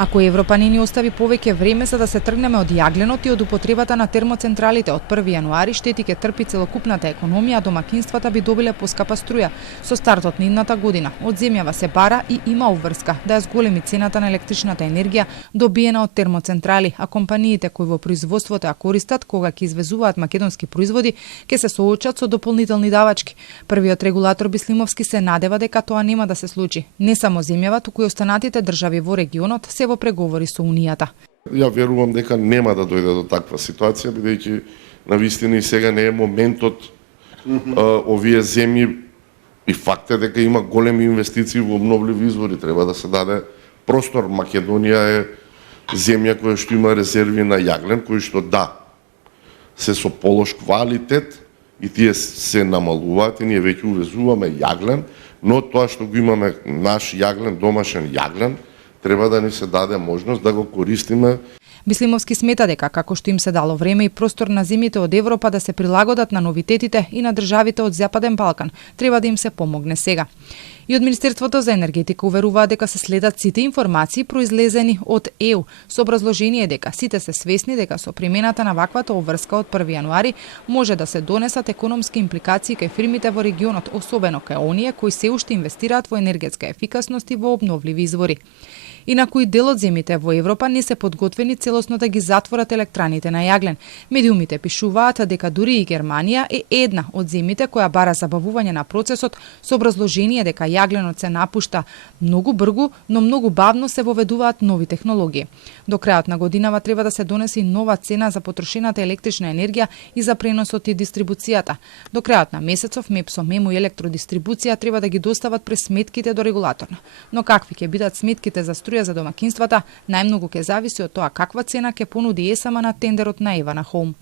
Ако Европа не ни остави повеќе време за да се тргнеме од јагленот и од употребата на термоцентралите од 1 јануари, штети ќе трпи целокупната економија, а домакинствата би добиле поскапа струја. Со стартот на идната година, од земјава се бара и има обврска да ја зголеми цената на електричната енергија добиена од термоцентрали, а компаниите кои во производството ја користат кога ќе извезуваат македонски производи, ќе се соочат со дополнителни давачки. Првиот регулатор Бислимовски се надева дека тоа нема да се случи. Не само земјава, туку и останатите држави во регионот се во преговори со Унијата. Ја верувам дека нема да дојде до таква ситуација, бидејќи навистина и сега не е моментот овие земји, и факт е дека има големи инвестиции во обновливи извори, треба да се даде простор. Македонија е земја која што има резерви на јаглен, кои што се со полош квалитет и тие се намалуваат и ние веќе увезуваме јаглен, но тоа што го имаме наш јаглен, домашен јаглен, треба да ни се даде можност да го користиме. Бислимовски смета дека како што им се дало време и простор на земјите од Европа да се прилагодат на новитетите и на државите од Западен Балкан, треба да им се помогне сега. И од Министерството за енергетика уверуваат дека се следат сите информации произлезени од ЕУ, со образложение дека сите се свесни дека со примената на ваквата обврска од 1 јануари може да се донесат економски импликации кај фирмите во регионот, особено кај оние кои се уште инвестираат во енергетска ефикасност и во обновливи извори. Инаку и дел од земјите во Европа не се подготвени целосно да ги затворат електраните на јаглен. Медиумите пишуваат дека дури и Германија е една од земјите која бара забавување на процесот со образложение дека јагленот се напушта многу брзо, но многу бавно се воведуваат нови технологии. До крајот на годинава треба да се донесе нова цена за потрошената електрична енергија и за преносот и дистрибуцијата. До крајот на месецов МЕПСО, МЕМО и електродистрибуција треба да ги достават през сметките до регулаторна. Но какви ќе бидат сметките за струја за домакинствата, најмногу ќе зависи од тоа каква цена ќе понуди ЕСМ на тендерот на Евана Хоум.